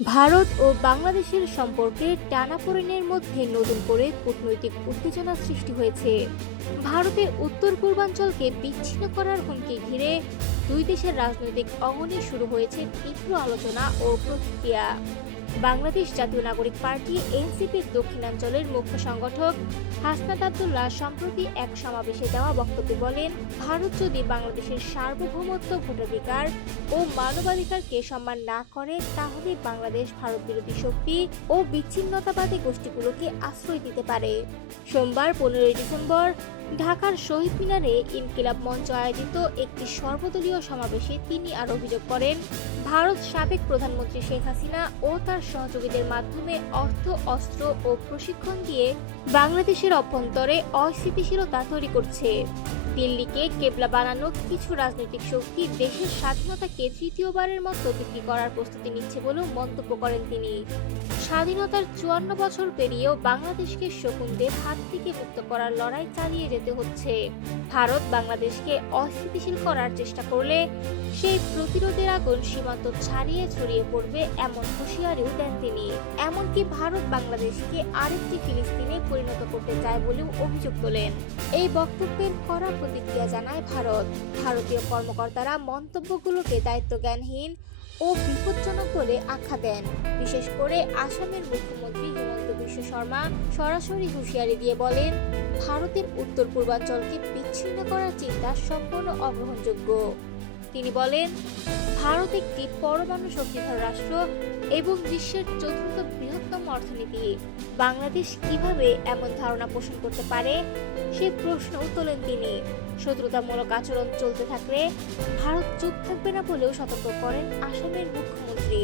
ভারত ও বাংলাদেশের সম্পর্কে টানাপোড়েনের মধ্যে নতুন করে কূটনৈতিক উত্তেজনা সৃষ্টি হয়েছে। ভারতে উত্তর পূর্বাঞ্চলকে বিচ্ছিন্ন করার হুমকি ঘিরে দুই দেশের রাজনৈতিক অঙ্গনে শুরু হয়েছে তীব্র আলোচনা ও প্রতিক্রিয়া। বাংলাদেশ জাতীয় নাগরিক পার্টি এনসিপির দক্ষিণাঞ্চলের মুখ্য সংগঠক হাসনাত আব্দুল্লাহ সম্প্রতি এক সমাবেশে দেওয়া বক্তব্যে বলেন, ভারত যদি বাংলাদেশের সার্বভৌমত্ব, ভোটাধিকার ও মানবাধিকারকে সম্মান না করে তাহলে বাংলাদেশ ভারত বিরোধী শক্তি ও বিচ্ছিন্নতাবাদী গোষ্ঠীগুলোকে আশ্রয় দিতে পারে। সোমবার 15 ডিসেম্বর ঢাকার শহীদ মিনারে ইনকিলাব মঞ্চ আয়োজিত একটি সর্বদলীয় সমাবেশে তিনি আরো অভিযোগ করেন, ভারত সাবেক প্রধানমন্ত্রী শেখ হাসিনা ও তার সহযোগীদের মাধ্যমে অর্থ, অস্ত্র ও প্রশিক্ষণ দিয়ে বাংলাদেশের অভ্যন্তরে অস্থিতিশীলতা তৈরি করছে। দিল্লিকে কেবলা বানানো কিছু রাজনৈতিক শক্তি দেশের স্বাধীনতাকে তৃতীয়বারের মতো বিক্রি করার প্রস্তুতি নিচ্ছে বলেও মন্তব্য করেন তিনি। স্বাধীনতার 54 বছর পেরিয়েও বাংলাদেশকে শকুনদের হাত থেকে মুক্ত করার লড়াই চালিয়ে যেতে হচ্ছে। ভারত বাংলাদেশকে অস্থিতিশীল করার চেষ্টা করলে সেই প্রতিরোধের আগুন সীমান্ত ছাড়িয়ে ছড়িয়ে পড়বে এমন হুঁশিয়ারিও দেন তিনি। এমনকি ভারত বাংলাদেশকে আরেকটি ফিলিস্তিনে পরিণত করতে চায় বলেও অভিযোগ তোলেন। এই বক্তব্যের কড়া প্রতিক্রিয়া জানায় ভারত। ভারতীয় কর্মকর্তারা মন্তব্যগুলোকে দায়িত্বজ্ঞানহীন ও বিপজ্জনক বলে আখ্যা দেন। বিশেষ করে আসামের মুখ্যমন্ত্রী হিমন্ত বিশ্ব শর্মা সরাসরি হুঁশিয়ারি দিয়ে বলেন, ভারতের উত্তর পূর্বাঞ্চলকে বিচ্ছিন্ন করার চিন্তা সম্পূর্ণ অগ্রহণযোগ্য। তিনি বলেন, ভারত একটি পরমাণু শক্তিধর রাষ্ট্র এবং বিশ্বের চতুর্থ বৃহত্তম অর্থনীতি। বাংলাদেশ কিভাবে এমন ধারণা পোষণ করতে পারে সে প্রশ্ন তোলেন তিনি। শত্রুতামূলক আচরণ চলতে থাকলে ভারত চুপ থাকবে না বলেও সতর্ক করেন আসামের মুখ্যমন্ত্রী।